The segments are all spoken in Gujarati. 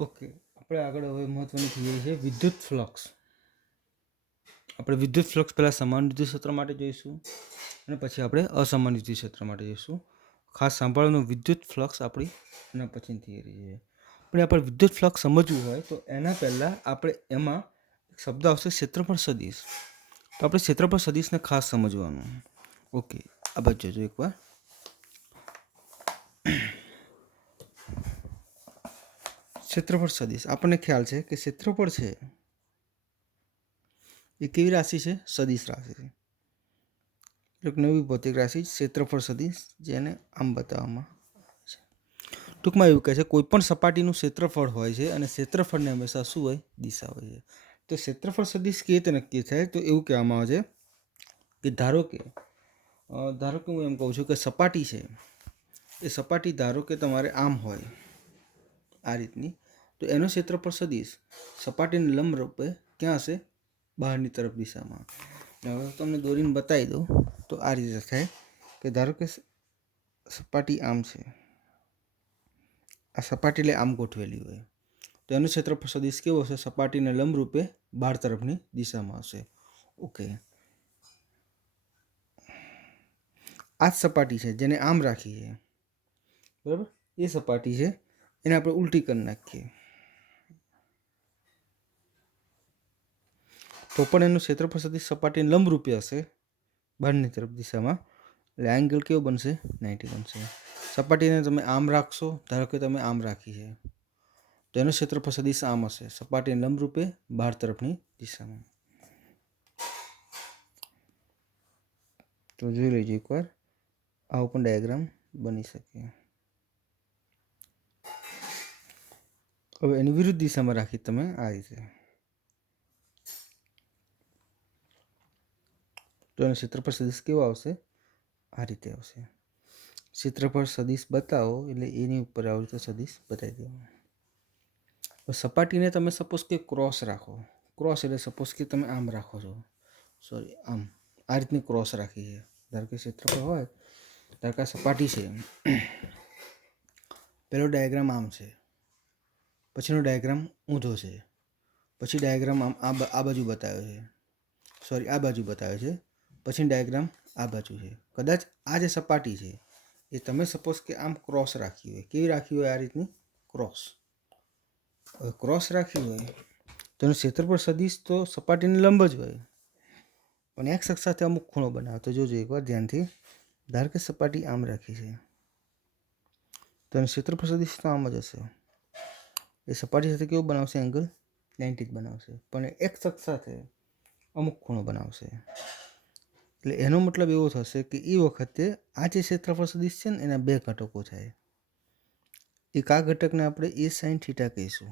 ઓકે, આપણે આગળ હવે મહત્વની થિયરી છે વિદ્યુત ફ્લક્સ. આપણે વિદ્યુત ફ્લક્સ પહેલાં સમાન વિદ્યુત ક્ષેત્ર માટે જોઈશું અને પછી આપણે અસમાન વિદ્યુત ક્ષેત્ર માટે જોઈશું. ખાસ સાંભળવાનું, વિદ્યુત ફ્લક્સ આપણી એના પછીની થિયરી છે. પણ આપણે વિદ્યુત ફ્લક્સ સમજવું હોય તો એના પહેલાં આપણે એમાં એક શબ્દ આવશે ક્ષેત્રફળ સદિશ. તો આપણે ક્ષેત્રફળ સદિશને ખાસ સમજવાનું. ઓકે, આ બાજુ જોજો એકવાર. ક્ષેત્રફળ સદિશ આપણને ખ્યાલ છે કે ક્ષેત્રફળ છે એ કેવી રાશિ છે? સદિશ રાશિ છે. એક નવી ભૌતિક રાશિ ક્ષેત્રફળ સદિશ, જેને આમ બતાવવામાં આવે છે. ટૂંકમાં એવું કહે છે કોઈ પણ સપાટીનું ક્ષેત્રફળ હોય છે અને ક્ષેત્રફળને હંમેશા શું હોય? દિશા હોય છે. તો ક્ષેત્રફળ સદિશ કેવી રીતે નક્કી થાય? તો એવું કહેવામાં આવે છે કે ધારો કે હું એમ કહું છું કે સપાટી છે, એ સપાટી ધારો કે તમારે આમ હોય આ રીતની, તો એનો ક્ષેત્રફળ સદિશ સપાટીને લંબ રૂપે ક્યાં હશે? બહારની તરફ દિશામાં. હવે તમને દોરીને બતાવી દઉં તો આ રીતે થાય કે ધારો કે સપાટી આમ છે, આ સપાટી એટલે આમ ગોઠવેલી હોય, તો એનું ક્ષેત્રફળ સદિશ કેવો હશે? સપાટીને લંબ રૂપે બહાર તરફની દિશામાં હશે. ઓકે, આ જ સપાટી છે જેને આમ રાખી છે, બરાબર? એ સપાટી છે એને આપણે ઉલટી કરી નાખીએ તો પણ એનું ક્ષેત્રફળ સદિશ સપાટીને લંબ રૂપે હશે બહારની તરફ દિશામાં. એટલે એંગલ કેવો બનશે? 90 બનશે. સપાટીને તમે આમ રાખશો, ધારો કે તમે આમ રાખી છે, તો એનો ક્ષેત્રફળ સદિશ આમ હશે, સપાટીને લંબ રૂપે બહાર તરફની દિશામાં. તો જોઈ લેજો એકવાર, આવો પણ ડાયાગ્રામ બની શકે. હવે એની વિરુદ્ધ દિશામાં રાખી તમે આ રીતે, તો એનો ક્ષેત્રફળ સદિશ કેવો આવશે? આ રીતે આવશે. ક્ષેત્રફળ સદિશ બતાવો એટલે એની ઉપર આવી રીતે સદિશ બતાવી દેવાનો. સપાટીને તમે સપોઝ કે ક્રોસ રાખો, ક્રોસ એટલે સપોઝ કે તમે આમ રાખો છો, સોરી આમ, આ રીતની ક્રોસ રાખી છે. ધારો કે ક્ષેત્રફળ હોય, ધારો કે સપાટી છે, પહેલો ડાયાગ્રામ આમ છે, પછીનો ડાયાગ્રામ ઊંધો છે, પછી ડાયાગ્રામ આમ આ બાજુ બતાવ્યો છે, સોરી આ બાજુ બતાવ્યો છે, પછી ડાયાગ્રામ આ બાજુ છે. કદાચ આ જે સપાટી છે એ તમે સપોઝ કે આમ ક્રોસ રાખી હોય, કેવી રાખી હોય? આ રીતની ક્રોસ. હવે ક્રોસ રાખી હોય તો એનું ક્ષેત્રફળ સદિશ તો સપાટીને લંબ જ હોય, પણ એક અક્ષ સાથે અમુક ખૂણો બનાવે. તો જોજો એકવાર ધ્યાનથી, ધારો કે સપાટી આમ રાખી છે, તો એનું ક્ષેત્રફળ સદિશ તો આમ જ હશે. એ સપાટી સાથે કેવું બનાવશે? એંગલ 90 જ બનાવશે, પણ એક અક્ષ સાથે અમુક ખૂણો બનાવશે. એટલે એનો મતલબ એવો થશે કે એ વખતે આ જે ક્ષેત્રફળ સદિશ છે ને એના બે ઘટકો થાય. એક આ ઘટકને આપણે એ સાઇન થીટા કહીશું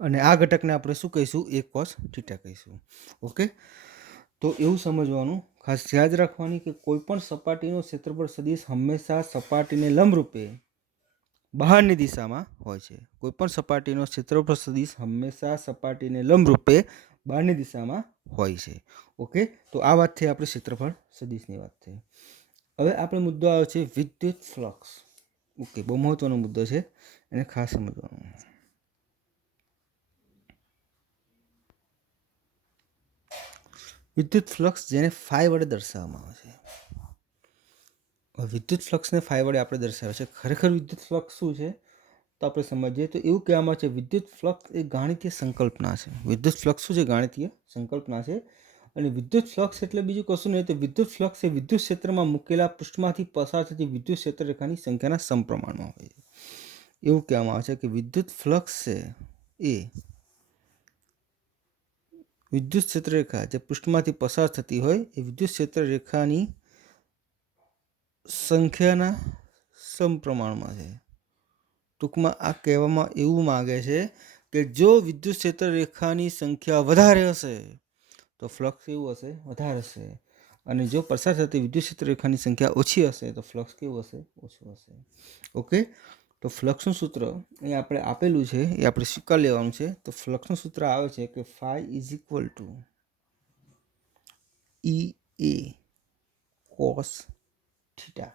અને આ ઘટકને આપણે શું કહીશું? એ કોસ થીટા કહીશું. ઓકે, તો એવું સમજવાનું, ખાસ યાદ રાખવાની કે કોઈ પણ સપાટીનો ક્ષેત્રફળ સદિશ હંમેશા સપાટીને લંબ રૂપે બહારની દિશામાં હોય છે. કોઈ પણ સપાટીનો ક્ષેત્રફળ સદિશ હંમેશા સપાટીને લંબ રૂપે બહારની દિશામાં હોય છે. ઓકે, તો આ વાત થઈ આપણે ક્ષેત્રફળ સદિશની વાત થઈ. હવે આપણે મુદ્દો આવ્યો છે વિદ્યુત ફ્લક્સ. ઓકે, બહુ મહત્વનો મુદ્દો છે, એને ખાસ સમજવાનો. વિદ્યુત ફ્લક્સ જેને ફાઈ વડે દર્શાવવામાં આવે છે. વિદ્યુત ફ્લક્સને ફાઈ વડે આપણે દર્શાવે છે. ખરેખર વિદ્યુત ફ્લક્સ શું છે તો આપણે સમજીએ તો એવું કહેવામાં છે વિદ્યુત ફ્લક્સ એ ગાણિતીય સંકલ્પના છે. વિદ્યુત ફ્લક્સ શું છે? ગાણિતીય સંકલ્પના છે. અને વિદ્યુત ફ્લક્સ એટલે બીજું કશું નહીં, તો વિદ્યુત ફ્લક્સ એ વિદ્યુત ક્ષેત્રમાં મૂકેલા પૃષ્ઠમાંથી પસાર થતી વિદ્યુત ક્ષેત્ર રેખાની સંખ્યાના સમપ્રમાણમાં હોય છે. એવું કહેવામાં આવે છે કે વિદ્યુત ફ્લક્સ છે એ વિદ્યુત ક્ષેત્ર રેખા જે પૃષ્ઠમાંથી પસાર થતી હોય એ વિદ્યુત ક્ષેત્ર રેખાની સંખ્યાના સમપ્રમાણમાં છે. ટૂંકમાં આ કહેવામાં એવું માગે છે કે જો વિદ્યુત ક્ષેત્ર રેખાની સંખ્યા વધારે હશે તો ફ્લક્સ કેવું હશે? વધારે હશે. અને જો પસાર થતી વિદ્યુત ક્ષેત્ર રેખાની સંખ્યા ઓછી હશે તો ફ્લક્સ કેવું હશે? ઓછું હશે. ઓકે, તો ફ્લક્સનું સૂત્ર અહીં આપણે આપેલું છે, એ આપણે સ્વીકાર લેવાનું છે. તો ફ્લક્સનું સૂત્ર આવે છે કે phi is equal to E A cos theta,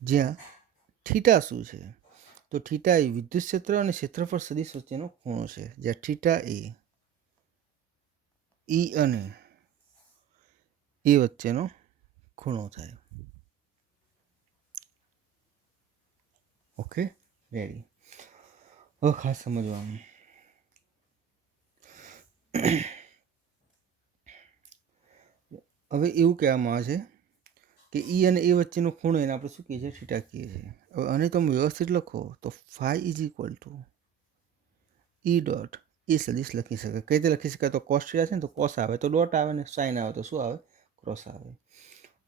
જ્યાં થીટા શું છે? તો તો થીટા એ વિદ્યુત ક્ષેત્ર અને ક્ષેત્રફળ સદિશ વચ્ચેનો ખૂણો છે, જ્યાં થીટા એ ઈ અને એ વચ્ચેનો ખૂણો થાય. Okay, ready. હવે ખાસ સમજવાનું, હવે એવું કહેવામાં આવે છે કે ઈ અને એ વચ્ચેનો ખૂણો એને આપણે શું કહીએ છીએ? થીટા કહીએ છીએ. હવે આને તમે વ્યવસ્થિત લખો તો phi is equal to E dot A સદિશ લખી શકાય. કઈ રીતે લખી શકાય? તો કોસ થીટા છે ને, તો કોસ આવે તો ડોટ આવે, ને સાઇન આવે તો શું આવે? ક્રોસ આવે.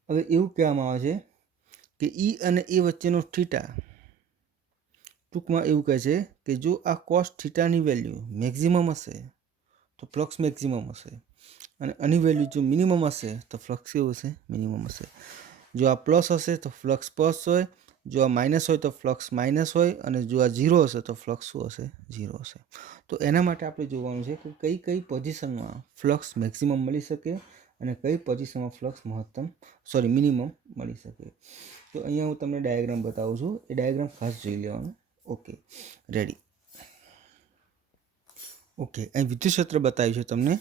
હવે એવું કહેવામાં આવે છે કે ઈ અને એ વચ્ચેનો થીટા, ટૂંકમાં એવું કહે છે કે જો આ કોસ થીટાની વેલ્યુ મેક્ઝિમમ હશે તો ફ્લક્સ મેક્ઝિમમ હશે, અને આની વેલ્યુ જો મિનિમમ હશે તો ફ્લક્સ કેવું હશે? મિનિમમ હશે. જો આ પ્લસ હશે તો ફ્લક્સ પ્લસ હોય, જો આ માઇનસ હોય તો ફ્લક્સ માઇનસ હોય, અને જો આ ઝીરો હશે તો ફ્લક્સ શું હશે? ઝીરો હશે. તો એના માટે આપણે જોવાનું છે કે કઈ કઈ પોઝિશનમાં ફ્લક્સ મેક્સિમમ મળી શકે અને કઈ પોઝિશનમાં ફ્લક્સ મિનિમમ મળી શકે. તો અહીંયા હું તમને ડાયાગ્રામ બતાવું છું, એ ડાયાગ્રામ ખાસ જોઈ લેવાનું. Okay, ready. ઓકે, અહીં વિદ્યુત ક્ષેત્ર બતાવ્યું છે તમને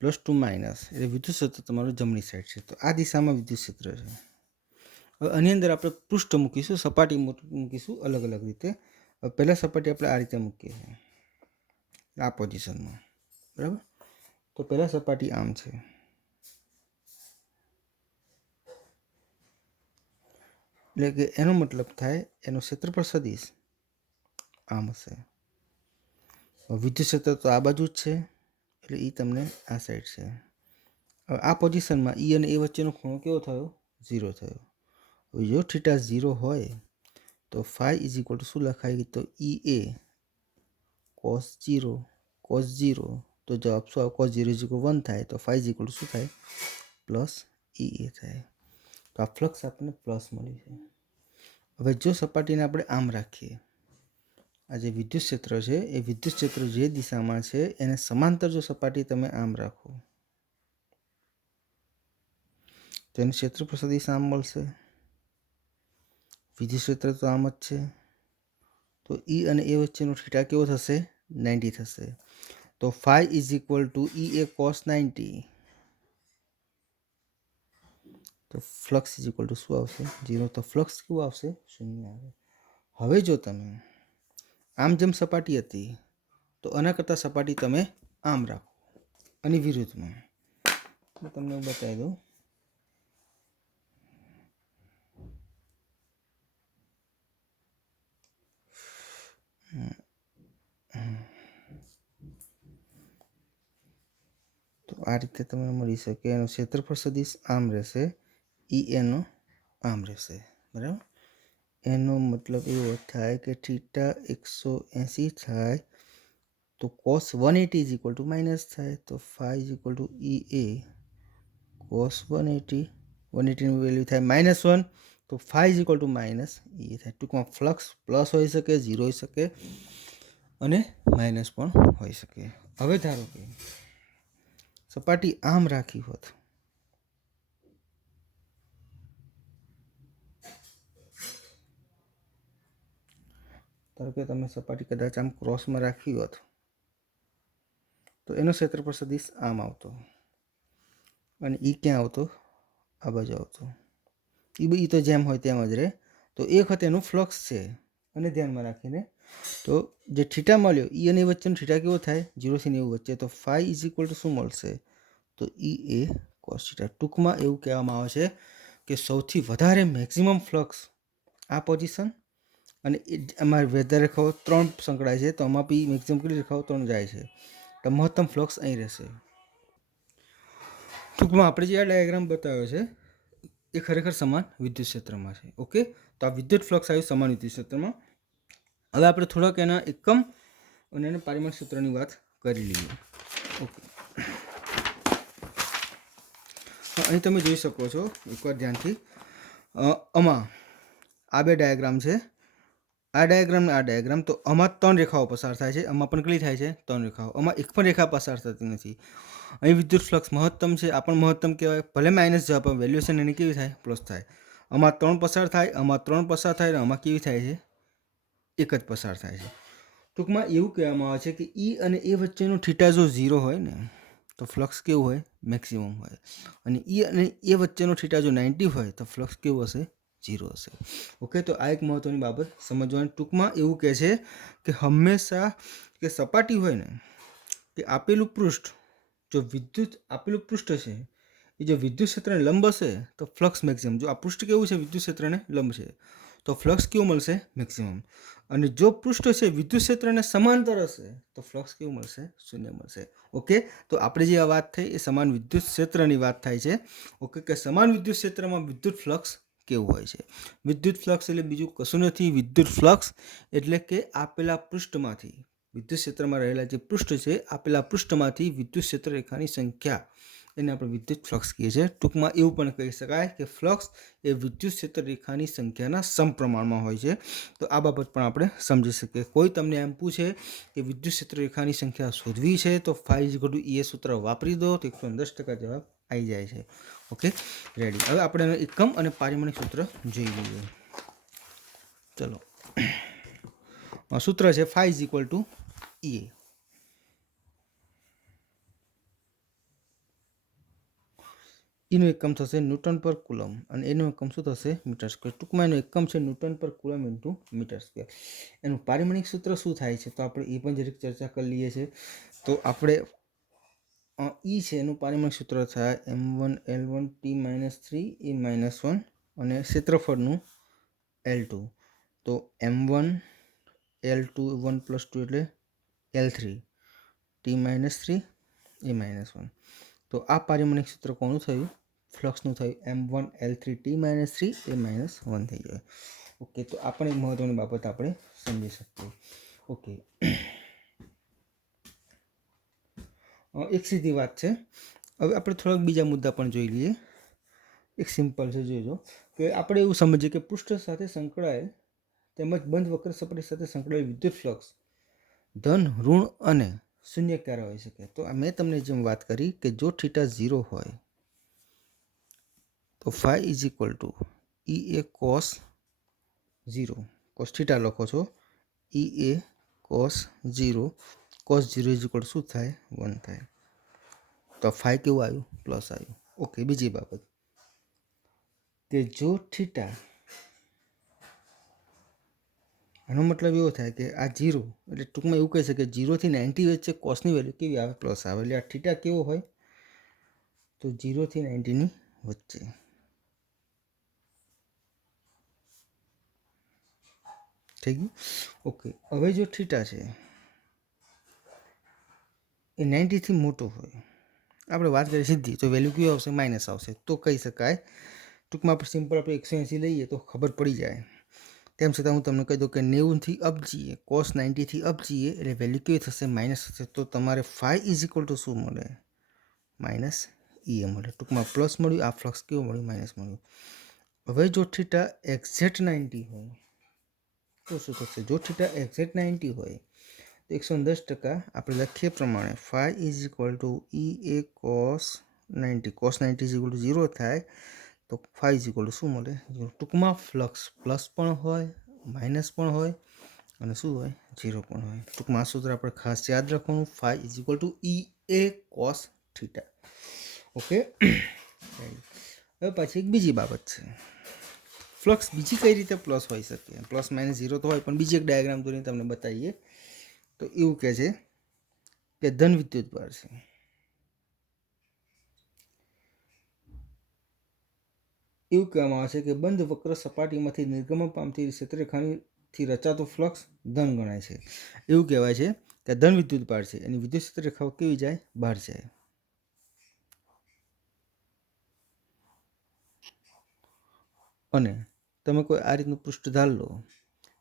પ્લસ ટુ માઇનસ, એટલે વિદ્યુત ક્ષેત્ર તમારું જમણી સાઈડ છે. તો આ દિશામાં વિદ્યુત ક્ષેત્ર છે. હવે આની અંદર આપણે પૃષ્ઠ મૂકીશું, સપાટી મૂકીશું અલગ અલગ રીતે. પહેલાં સપાટી આપણે આ રીતે મૂકીએ છીએ, આ પોઝિશનમાં, બરાબર. તો પહેલાં સપાટી આમ છે, એટલે કે એનો મતલબ થાય એનું ક્ષેત્રફળ સદિશ આમ હશે. વિદ્યુત ક્ષેત્ર તો આ બાજુ જ છે, એટલે એ તમને આ સાઈડ છે. હવે આ પોઝિશનમાં ઈ અને એ વચ્ચેનો ખૂણો કેવો થયો? 0 થયો. હવે જો થીટા 0 હોય તો ફાઈ ઇઝ ઇક્વલ ટુ શું લખાય? તો ઈ એ કોસ 0 તો જવાબ શું આવે? કોસ 0 ઇઝ ઇક્વલ 1 થાય, તો ફાઈ ઇઝ ઇક્વલ ટુ શું થાય? પ્લસ ઈ એ થાય. તો આ ફ્લક્સ આપણને પ્લસ મળી છે. હવે જો સપાટીને આપણે આમ રાખીએ, આ જે વિદ્યુત ક્ષેત્ર છે એ વિદ્યુત ક્ષેત્ર જે દિશામાં છે એને સમાંતર જો સપાટી તમે આમ રાખો તો એનું ક્ષેત્રફળ સદિશ આમ મળશે. વિદ્યુત ક્ષેત્ર તો આમ જ છે, તો ઈ અને એ વચ્ચેનો થીટા કેવો થશે? 90 થશે. તો phi is equal to E A cos 90. તો ફ્લક્સ ઇઝ ઇક્વલ ટુ શું આવશે? 0. તો ફ્લક્સ કેવું આવશે? 0 આવે. હવે જો તમે આમ જેમ સપાટી હતી તો આના કરતાં સપાટી તમે આમ રાખો, અને વિરુદ્ધમાં. હું તમને બતાવી દઉં. તો આ રીતે તમને મળી શકે. એનું ક્ષેત્રફળ સદિશ આમ રહેશે, ઈ એનો આમ રહેશે, બરાબર. એનો મતલબ એવો થાય કે થીટા 180 થાય તો cos 180 is equal to minus થાય. તો phi is equal to E A cos 180ની વેલ્યુ થાય -1, તો phi is equal to minus E થાય. ટૂંકમાં ફ્લક્સ પ્લસ હોઈ શકે, 0 હોઈ શકે, અને માઇનસ પણ હોઈ શકે. હવે ધારો કે સપાટી આમ રાખી હોત, ધારો કે તમે સપાટી કદાચ આમ ક્રોસમાં રાખી હોત તો એનો ક્ષેત્રફળ સદિશ આમ આવતો, અને ઈ ક્યાં આવતો? આ બાજુ આવતો. ઈ તો જેમ હોય તેમ જ રહે. તો એક વખત એનું ફ્લક્સ છે, અને ધ્યાનમાં રાખીને તો જે થીટા મળ્યો ઈ અને એ વચ્ચેનો થીટા કેવો થાય? 0 થી 90 વચ્ચે. તો ફાઈ ઇઝ ઇક્વલ ટુ શું મળશે? તો ઈ એ કોસ થીટા. ટૂંકમાં એવું કહેવામાં આવે છે કે સૌથી વધારે મેક્સિમમ ફ્લક્સ આ પોઝિશન, અને અમારી વેધર રેખાઓ 3 સંકળાય છે, તો આમાં બી મેક્સિમમ કેટલી રેખાઓ? 3 જાય છે. તો મહત્તમ ફ્લક્સ અહીં રહેશે. ટૂંકમાં આપણે જે આ ડાયાગ્રામ બતાવ્યો છે એ ખરેખર સમાન વિદ્યુત ક્ષેત્રમાં છે. ઓકે, તો આ વિદ્યુત ફ્લક્સ આવ્યું સમાન વિદ્યુત ક્ષેત્રમાં. હવે આપણે થોડાક એના એકમ અને એના પારિમાણિક સૂત્રની વાત કરી લઈએ. ઓકે, અહીં તમે જોઈ શકો છો એકવાર ધ્યાનથી. આમાં આ બે ડાયાગ્રામ છે, આ ડાયાગ્રામ ને આ ડાયાગ્રામ. તો આમાં 3 રેખાઓ પસાર થાય છે, આમાં પણ કેટલી થાય છે? 3 રેખાઓ. આમાં એક પણ રેખા પસાર થતી નથી. અહીં વિદ્યુત ફ્લક્સ મહત્તમ છે, આ પણ મહત્તમ કહેવાય. ભલે માઇનસ જવાબ પણ વેલ્યુએશન એની કેવી થાય? પ્લસ થાય. આમાં 3 પસાર થાય, આમાં 3 પસાર થાય, અને આમાં કેવી થાય છે? એક જ પસાર થાય છે. ટૂંકમાં એવું કહેવામાં આવે છે કે ઈ અને એ વચ્ચેનો થીટા જો 0 હોય ને તો ફ્લક્સ કેવું હોય? મેક્સિમમ હોય. અને ઈ અને એ વચ્ચેનો થીટા જો 90 હોય તો ફ્લક્સ કેવું હશે? 0 હશે. ઓકે, તો આ એક મહત્વની બાબત સમજવાની. ટૂંકમાં એવું કહે છે કે હંમેશા કે સપાટી હોય ને કે આપેલું પૃષ્ઠ જો આપેલું પૃષ્ઠ છે એ જો વિદ્યુત ક્ષેત્રને લંબ હશે તો ફ્લક્સ મેક્સિમમ. જો આ પૃષ્ઠ કેવું છે? વિદ્યુત ક્ષેત્રને લંબ છે તો ફ્લક્સ કેવું મળશે? મેક્સિમમ. અને જો પૃષ્ઠ છે વિદ્યુત ક્ષેત્રને સમાંતર હશે તો ફ્લક્સ કેવું મળશે? શૂન્ય મળશે. ઓકે, તો આપણે જે આ વાત થઈ એ સમાન વિદ્યુત ક્ષેત્રની વાત થાય છે. ઓકે, કે સમાન વિદ્યુત ક્ષેત્રમાં વિદ્યુત ફ્લક્સ કેવું હોય છે? વિદ્યુત ફ્લક્સ એટલે બીજું કશું નથી. વિદ્યુત ફ્લક્સ એટલે કે આપેલા પૃષ્ઠમાંથી વિદ્યુત ક્ષેત્રમાં રહેલા જે પૃષ્ઠ છે આપેલા પૃષ્ઠમાંથી વિદ્યુત ક્ષેત્ર રેખાની સંખ્યા એને આપણે વિદ્યુત ફ્લક્સ કહીએ છીએ. ટૂંકમાં એવું પણ કહી શકાય કે ફ્લક્સ એ વિદ્યુત ક્ષેત્ર રેખાની સંખ્યાના સમપ્રમાણમાં હોય છે. તો આ બાબત પણ આપણે સમજી શકીએ. કોઈ તમને એમ પૂછે કે વિદ્યુત ક્ષેત્ર રેખાની સંખ્યા શોધવી છે તો φ E સૂત્ર વાપરી દો તો 110% જવાબ આવી જાય છે. Okay, ready. હવે આપણે એકમ અને પારિમાણિક સૂત્ર જોઈ લઈએ. ચલો, સૂત્ર છે φ E. એનો એકમ થશે ન્યૂટન પર કુલમ અને એનો એકમ શું થશે? Metre square. ટૂંકમાં એનો એકમ છે ન્યૂટન પર કુલમ ઇન્ટુ મીટર સ્ક્વેર. એનું પારિમાણિક સૂત્ર શું થાય છે તો આપણે એ પણ જરીક ચર્ચા કરી લઈએ છીએ. તો આપણે ઈ છે એનું પારિમાણિક સૂત્ર થાય m1 L1 T - 3 E - 1 અને ક્ષેત્રફળનું L2. તો m1 L2 1 + 2 એટલે L3 T - 3 E - 1. તો આ પારિમાણિક સૂત્ર કોનું થયું? ફ્લક્સનું થયું. m1 L3 T - 3 E - 1 થઈ જાય. ઓકે, તો આ પણ એક મહત્વની બાબત આપણે સમજી શકીએ. ઓકે, એક સીધી વાત છે. હવે આપણે થોડાક બીજા મુદ્દા પણ જોઈ લઈએ. એક સિમ્પલ છે, જોઈજો કે આપણે એવું સમજીએ કે પૃષ્ઠ સાથે સંકળાયેલ તેમજ બંધ વક્ર સપાટી સાથે સંકળાયેલ વિદ્યુત ફ્લક્સ ધન, ઋણ અને શૂન્ય ક્યારે હોઈ શકે? તો મેં તમને જેમ વાત કરી કે જો થીટા 0 હોય તો φ = EA cos 0. cos થીટા લખો છો EA cos 0. cos 0 શું થાય? 1 થાય. તો φ કેવું આવ્યું? પ્લસ આવ્યું. ઓકે, બીજી બાબત કે જો થીટા, આનો મતલબ એવો થાય કે આ 0 એટલે ટૂંકમાં એવું કહી શકે 0 થી 90 વચ્ચે કોસની વેલ્યુ કેવી આવે? પ્લસ આવે. એટલે આ થીટા કેવો હોય? તો 0 થી 90ની વચ્ચે. થઈ ગયું? ઓકે, હવે જો થીટા છે એ 90થી મોટો હોય, આપણે વાત કરીએ સીધી, તો વેલ્યુ કેવી આવશે? માઇનસ આવશે. તો કહી શકાય ટૂંકમાં આપણે સિમ્પલ આપણે 180 લઈએ તો ખબર પડી જાય. તેમ છતાં હું તમને કહી દઉં કે 90થી અપ જઈએ, cos 90થી અપ જઈએ એટલે વેલ્યુ કેવી થશે? માઇનસ થશે. તો તમારે φ = શું મળે? માઇનસ EA મળે. ટૂંકમાં પ્લસ મળ્યું, આ ફ્લક્સ કેવું મળ્યું? માઇનસ મળ્યું. હવે જો થીટા એક્ઝેક્ટ 90 હોય તો શું થશે? જો થીટા એક્ઝેક્ટ 90 હોય તો 110% આપણે લખીએ પ્રમાણે φ = EA cos 90. cos 90 = 0 થાય તો φ = શું મળે? ટૂંકમાં ફ્લક્સ પ્લસ પણ હોય, માઇનસ પણ હોય અને શું હોય? 0 પણ હોય. ટૂંકમાં આ સૂત્ર આપણે ખાસ યાદ રાખવાનું. φ = EA cos θ. ઓકે, હવે પછી એક બીજી બાબત છે. ફ્લક્સ બીજી કઈ રીતે પ્લસ હોઈ શકે? પ્લસ માઇનસ 0 તો હોય, પણ બીજી એક ડાયાગ્રામ દોરીને તમને બતાવીએ. તો એવું કહે છે કે ધન વિદ્યુતભાર છે. એવું કહેવામાં આવે છે કે બંધ વક્ર સપાટીમાંથી નિર્ગમન પામતી ક્ષેત્રરેખાથી રચાતો ફ્લક્સ ધન ગણાય છે. એવું કહેવાય છે કે ધન વિદ્યુતભાર છે એની વિદ્યુત ક્ષેત્ર રેખાઓ કેવી જાય? બહાર જાય. અને તમે કોઈ આ રીતનું પૃષ્ઠ ધાર લો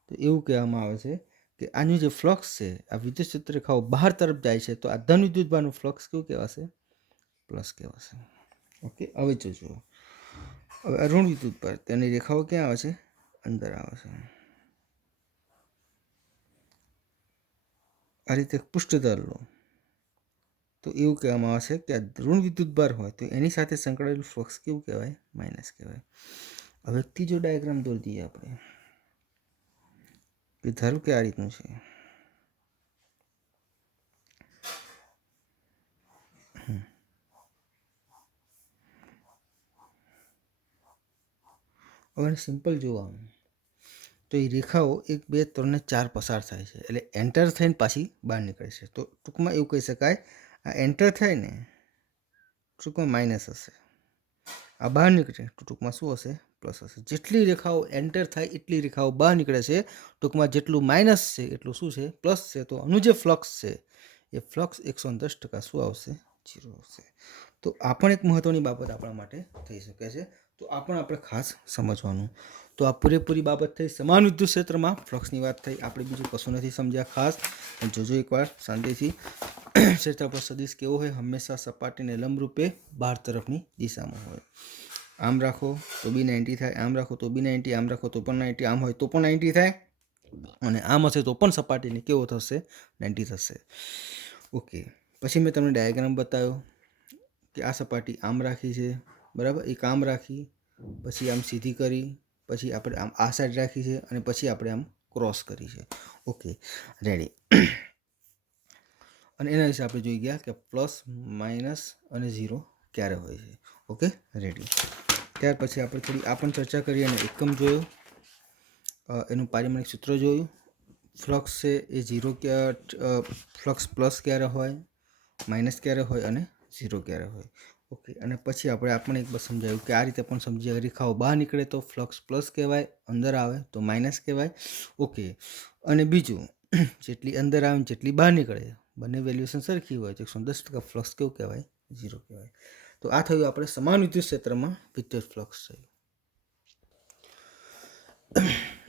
તો એવું કહેવામાં આવે છે કે આનું જે ફ્લક્સ છે, આ વિદ્યુત ક્ષેત્ર રેખાઓ બહાર તરફ જાય છે, તો આ ધન વિદ્યુતભારનું ફ્લક્સ કેવું કહેવાશે? પ્લસ કહેવાશે. ઓકે, હવે જોજો. હવે ઋણ વિદ્યુતભાર, તેની રેખાઓ ક્યાં આવે છે? અંદર આવે છે. આ રીતે પૃષ્ઠ ધાર લો તો એવું કહેવામાં આવે છે કે આ ઋણ વિદ્યુતભાર હોય તો એની સાથે સંકળાયેલું ફ્લક્સ કેવું કહેવાય? માઇનસ કહેવાય. હવે ત્રીજો ડાયાગ્રામ દોરી દઈએ આપણે. કે ધારો કે આ રીતનું છે. હવે સિમ્પલ જોવાનું તો એ રેખાઓ 1 2 3 ને 4 પસાર થાય છે એટલે એન્ટર થઈને પાછી બહાર નીકળે છે. તો ટૂંકમાં એવું કહી શકાય આ એન્ટર થાય ને ટૂંકમાં માઇનસ હશે, આ બહાર નીકળે તો ટૂંકમાં શું હશે? પ્લસ હશે. જેટલી રેખાઓ એન્ટર થાય એટલી રેખાઓ બહાર નીકળે છે. ટૂંકમાં જેટલું માઇનસ છે એટલું શું છે? પ્લસ છે. તો આનું જે ફ્લક્સ છે એ ફ્લક્સ 110% શું આવશે? 0 આવશે. તો આ પણ એક મહત્ત્વની બાબત આપણા માટે થઈ શકે છે. તો આ પણ આપણે ખાસ સમજવાનું. તો આ પૂરેપૂરી બાબત થઈ સમાન વિદ્યુત ક્ષેત્રમાં ફ્લક્સની વાત થઈ. આપણે બીજું કશું નથી સમજ્યા ખાસ. જોજો એકવાર શાંતિથી. ક્ષેત્ર પર સદિશ કેવો હોય? હંમેશા સપાટીને લંબરૂપે બહાર તરફની દિશામાં હોય. આમ રાખો તો બી 90 થાય, આમ રાખો તો બી 90, આમ રાખો તો પણ 90, આમ હોય તો પણ 90 થાય, અને આમ હશે તો પણ સપાટીને કેવો થશે? 90 થશે. ઓકે, પછી મેં તમને ડાયાગ્રામ બતાવ્યો કે આ સપાટી આમ રાખી છે, બરાબર, એક આમ રાખી, પછી આમ સીધી કરી, પછી આપણે આમ આ સાઈડ રાખી છે, અને પછી આપણે આમ ક્રોસ કરી છે. Okay, ready. અને એના વિશે આપણે જોઈ ગયા કે પ્લસ, માઇનસ અને 0 ક્યારે હોય છે. Okay, ready. ત્યાર પછી આપણે થોડી આ પણ ચર્ચા કરી અને એકમ જોયો, એનું પારિમાણિક સૂત્ર જોયું. ફ્લક્સ છે એ 0 ફ્લક્સ પ્લસ ક્યારે હોય, માઇનસ ક્યારે હોય અને 0 ક્યારે હોય. ઓકે, અને પછી આપણે એક બસ સમજાયું કે આ રીતે પણ સમજીએ, રેખાઓ બહાર નીકળે તો ફ્લક્સ પ્લસ કહેવાય, અંદર આવે તો માઇનસ કહેવાય. ઓકે, અને બીજું જેટલી અંદર આવે ને જેટલી બહાર નીકળે બંને વેલ્યુએશન સરખી હોય તો 110% ફ્લક્સ કેવું કહેવાય? 0 કહેવાય. તો આ થયું આપણે સમાન વિદ્યુત ક્ષેત્રમાં વિદ્યુત ફ્લક્સ થયું.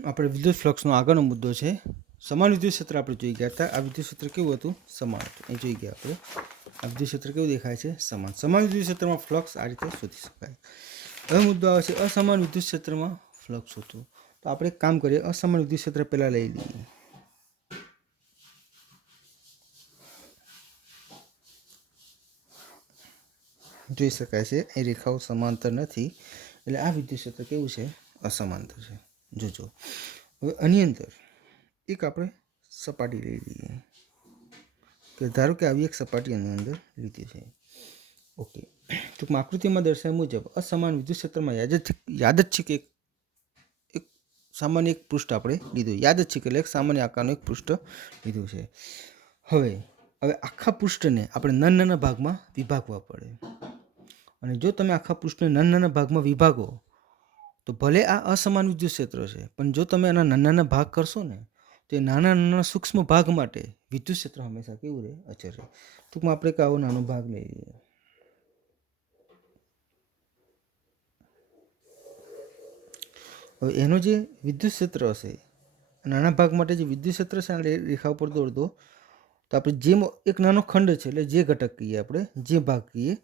આપણે વિદ્યુત ફ્લક્સનો આગળનો મુદ્દો છે સમાન વિદ્યુત ક્ષેત્ર. આપણે જોઈ ગયા હતા. આ વિદ્યુત ક્ષેત્ર કેવું હતું? સમાન હતું. એ જોઈ ગયા આપણે. આ વિદ્યુત ક્ષેત્ર કેવું દેખાય છે? સમાન. સમાન વિદ્યુત ક્ષેત્રમાં ફ્લક્સ આ રીતે શોધી શકાય. હવે મુદ્દો આવે છે અસમાન વિદ્યુત ક્ષેત્રમાં ફ્લક્સ હતું. તો આપણે એક કામ કરીએ, અસમાન વિદ્યુત ક્ષેત્ર પહેલા લઈ લઈએ. જોઈ શકાય છે એ રેખાઓ સમાંતર નથી, એટલે આ વિદ્યુત ક્ષેત્ર કેવું છે? અસમાંતર છે. જોજો. હવે આની અંદર એક આપણે સપાટી લઈ લઈએ કે ધારો કે આવી એક સપાટી આની અંદર લીધી છે. ઓકે, ટૂંકમાં આકૃતિમાં દર્શાવ્યા મુજબ અસમાન વિદ્યુત ક્ષેત્રમાં યાદ જ છે કે એક સામાન્ય એક પૃષ્ઠ આપણે લીધું. યાદ જ છે કે એક સામાન્ય આકારનું એક પૃષ્ઠ લીધું છે. હવે આખા પૃષ્ઠને આપણે નાના નાના ભાગમાં વિભાગવા પડે, અને જો તમે આખા પૃષ્ઠને નાના નાના ભાગમાં વિભાગો તો ભલે આ અસમાન વિદ્યુત ક્ષેત્ર છે, પણ જો તમે આના નાના નાના ભાગ કરશો ને તો એ નાના નાના સૂક્ષ્મ ભાગ માટે વિદ્યુત ક્ષેત્ર હંમેશા કેવું રહે? અચર રહે. ટૂંકમાં આપણે આવો નાનો ભાગ લઈ લઈએ. હવે એનો જે વિદ્યુત ક્ષેત્ર હશે, નાના ભાગ માટે જે વિદ્યુત ક્ષેત્ર છે એ રેખા ઉપર દોરતો, તો આપણે જે એક નાનો ખંડ છે એટલે જે ઘટક કહીએ આપણે, જે ભાગ કહીએ,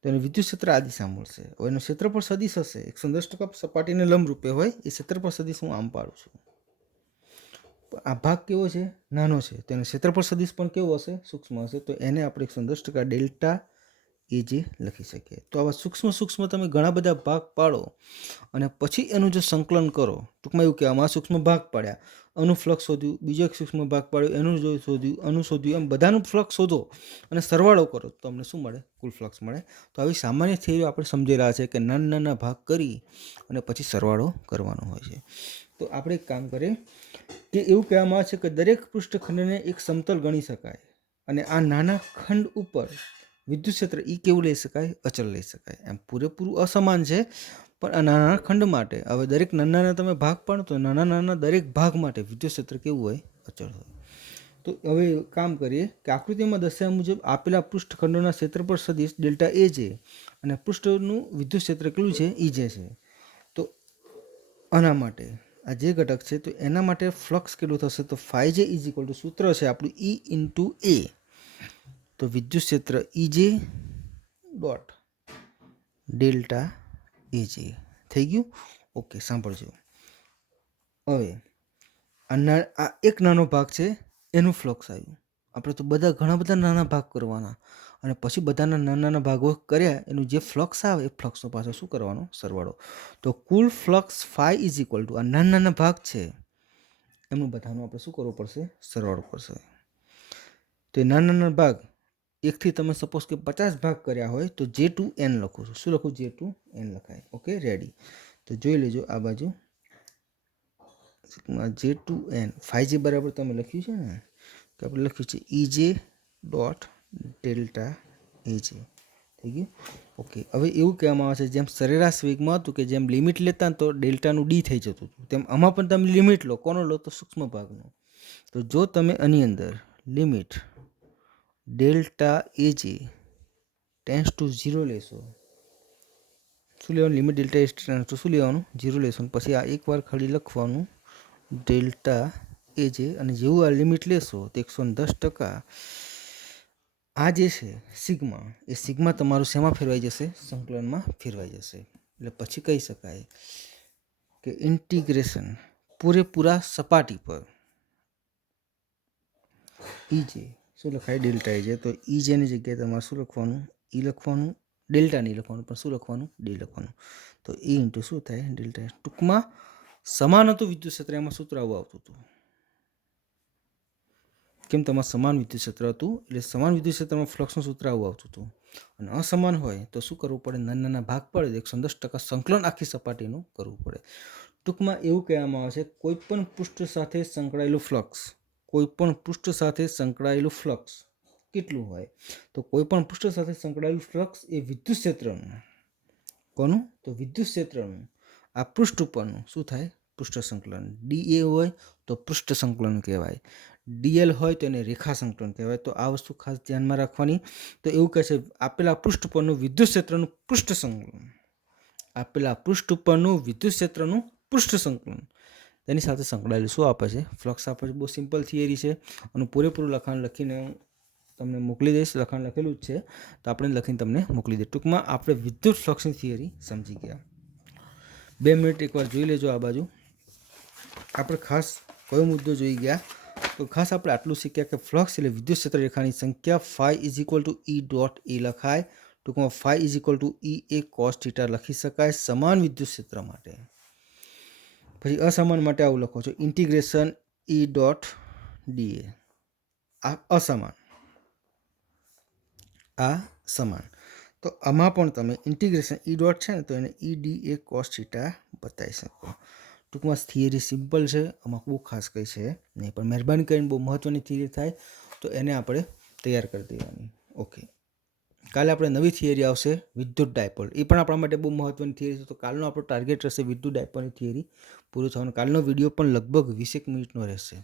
તો એનું વિદ્યુત ક્ષેત્ર આ દિશા મળશે. હવે એનું ક્ષેત્રફળ સદિશ હશે, 110% સપાટીને લંબરૂપે હોય એ ક્ષેત્રફળ સદિશ હું આમ પાડું છું. આ ભાગ કેવો છે? નાનો છે, તો એનું ક્ષેત્રફળ સદિશ પણ કેવો હશે? સૂક્ષ્મ હશે. તો એને આપણે 110% ડેલ્ટા એ જે લખી શકીએ. તો આવા સૂક્ષ્મ તમે ઘણા બધા ભાગ પાડો અને પછી એનું જો સંકલન કરો, ટૂંકમાં એવું કે આમાં સૂક્ષ્મ ભાગ પાડ્યા, આનું ફ્લક્સ શોધ્યું, બીજો એક સૂક્ષ્મ ભાગ પાડ્યો, એનું શોધ્યું, આનું શોધ્યું, એમ બધાનું ફ્લક્સ શોધો અને સરવાળો કરો તો તમને શું મળે? કુલ ફ્લક્સ મળે. તો આવી સામાન્ય થિયરી આપણે સમજી રહ્યા છે કે નાના નાના ભાગ કરી અને પછી સરવાળો કરવાનો હોય છે. તો આપણે એક કામ કરીએ કે એવું કહેવામાં આવે છે કે દરેક પૃષ્ઠખંડને એક સમતલ ગણી શકાય, અને આ નાના ખંડ ઉપર વિદ્યુત ક્ષેત્ર ઈ કેવું લઈ શકાય? અચળ લઈ શકાય. એમ પૂરેપૂરું અસમાન છે, પણ આ નાના ખંડ માટે હવે દરેક નાના નાના તમે ભાગ પાડો તો નાના નાના દરેક ભાગ માટે વિદ્યુત ક્ષેત્ર કેવું હોય? અચળ હોય. તો હવે કામ કરીએ કે આકૃતિમાં દર્શાવ્યા મુજબ આપેલા પૃષ્ઠખંડોના ક્ષેત્રફળ સદિશ ડેલ્ટા એ છે, અને પૃષ્ઠનું વિદ્યુત ક્ષેત્ર કેટલું છે? ઈ જે છે. તો આના માટે આ જે ઘટક છે તો એના માટે ફ્લક્સ કેટલું થશે? તો ફાઈ જે ઇઝ ઇક્વલ ટુ સૂત્ર છે આપણું ઈ ઇન્ટુ એ. તો વિદ્યુત ક્ષેત્ર ઈ જે ડોટ ડેલ્ટા એ જે થઈ ગયું. ઓકે, સાંભળજો. હવે આ એક નાનો ભાગ છે એનું ફ્લક્સ આવ્યું. આપણે તો ઘણા બધા નાના ભાગ કરવાના, અને પછી બધાના નાના નાના ભાગો કર્યા એનું જે ફ્લક્સ આવે એ ફ્લક્સનો પાછો શું કરવાનો? સરવાળો. તો કુલ flux phi is equal to આ નાના નાના ભાગ છે એમનું બધાનું આપણે શું કરવું પડશે? સરવાળો પડશે. તો એ નાના નાના ભાગ એકથી તમે સપોઝ કે 50 ભાગ કર્યા હોય તો J2N લખું છું. શું લખું? J2N લખાય. Okay, ready. તો જોઈ લેજો આ બાજુ J2N 5J બરાબર તમે લખ્યું છે ને, કે આપણે લખ્યું છે EJ ડોટ ડેલ્ટા AJ. થઈ ગયું? ઓકે. હવે એવું કહેવામાં આવે છે જેમ સરેરાશ વેગમાં હતું કે જેમ લિમિટ લેતા ને તો ડેલ્ટાનું ડી થઈ જતું હતું, તેમ આમાં પણ તમે લિમિટ લો. કોનો લો? તો સૂક્ષ્મ ભાગનો. તો જો તમે આની અંદર limit delta AJ tense two 0 લેશો, શું લેવાનું? Limit delta AJ tense two શું લેવાનું? 0 લેશું. પછી આ એકવાર ખાલી લખવાનું ડેલ્ટા AJ, અને જેવું આ લિમિટ લેશો તો 110% આ જે છે સિગ્મા, એ સિગ્મા તમારું શેમાં ફેરવાઈ જશે? સંકલનમાં ફેરવાઈ જશે. એટલે પછી કહી શકાય કે ઇન્ટિગ્રેશન પૂરેપૂરા સપાટી પર EJ શું લખાય? Delta AJ. તો EJની જગ્યાએ તમારે શું લખવાનું? E લખવાનું. ડેલ્ટા નહીં લખવાનું, પણ શું લખવાનું? ડી લખવાનું. તો E ઇન્ટુ શું થાય? ડેલ્ટા. ટૂંકમાં સમાન હતું વિદ્યુત ક્ષેત્ર, એમાં સૂત્ર આવું આવતું હતું. કેમ? તમારે સમાન વિદ્યુત ક્ષેત્ર હતું એટલે સમાન વિદ્યુત ક્ષેત્રમાં ફ્લક્સનું સૂત્ર આવું આવતું હતું. અને અસમાન હોય તો શું કરવું પડે? નાના નાના ભાગ પડે, 110% સંકલન આખી સપાટીનું કરવું પડે. ટૂંકમાં એવું કહેવામાં આવે છે કોઈ પણ પૃષ્ઠ સાથે સંકળાયેલું ફ્લક્સ, કોઈ પણ પૃષ્ઠ સાથે સંકળાયેલું ફ્લક્સ કેટલું હોય? તો કોઈ પણ પૃષ્ઠ સાથે સંકળાયેલું ફ્લક્સ એ વિદ્યુત ક્ષેત્રનું, કોનું? તો વિદ્યુત ક્ષેત્રનું આ પૃષ્ઠ ઉપરનું શું થાય? પૃષ્ઠ સંકલન. DA હોય તો પૃષ્ઠ સંકલન કહેવાય, DL હોય તો એને રેખા સંકલન કહેવાય. તો આ વસ્તુ ખાસ ધ્યાનમાં રાખવાની. તો એવું કહે છે આપેલા પૃષ્ઠ પરનું વિદ્યુત ક્ષેત્રનું પૃષ્ઠ સંકલન, આપેલા પૃષ્ઠ ઉપરનું વિદ્યુત ક્ષેત્રનું પૃષ્ઠ સંકલન તેની સાથે સંકળાયેલું શું આપે છે? ફ્લક્સ આપે છે. બહુ સિમ્પલ થિયરી છે અને પૂરેપૂરું લખાણ લખીને તમને મોકલી દઈશ. લખાણ લખેલું જ છે તો આપણે લખીને તમને મોકલી દઈએ. ટૂંકમાં આપણે વિદ્યુત ફ્લક્સની થિયરી સમજી ગયા. 2 મિનિટ એકવાર જોઈ લેજો આ બાજુ. આપણે ખાસ કયો મુદ્દો જોઈ ગયા? તો ખાસ આપણે આટલું શીખ્યા કે ફ્લક્સ એટલે વિદ્યુત ક્ષેત્ર રેખાની સંખ્યા. phi = E ડોટ E લખાય. ટૂંકમાં phi = E cos θ લખી શકાય સમાન વિદ્યુત ક્ષેત્ર માટે. પછી અસમાન માટે આવું લખો છો ઇન્ટિગ્રેશન E ડોટ DA. આ અસમાન, આ સમાન. તો આમાં પણ તમે ઇન્ટિગ્રેશન E ડોટ છે ને તો એને EDA cos θ બતાવી શકો. ટૂંકમાં થિયરી સિમ્પલ છે, આમાં બહુ ખાસ કંઈ છે નહીં, પણ મહેરબાની કરીને બહુ મહત્ત્વની થિયરી થાય તો એને આપણે તૈયાર કરી દેવાની. ઓકે, કાલે આપણે નવી થિયરી આવશે વિદ્યુત ડાયપોલ. એ પણ આપણા માટે બહુ મહત્ત્વની થિયરી છે. તો કાલનો આપણો ટાર્ગેટ રહેશે વિદ્યુત ડાયપોલની થિયરી પૂરું થવાનું. કાલનો વિડીયો પણ લગભગ 20 મિનિટનો રહેશે.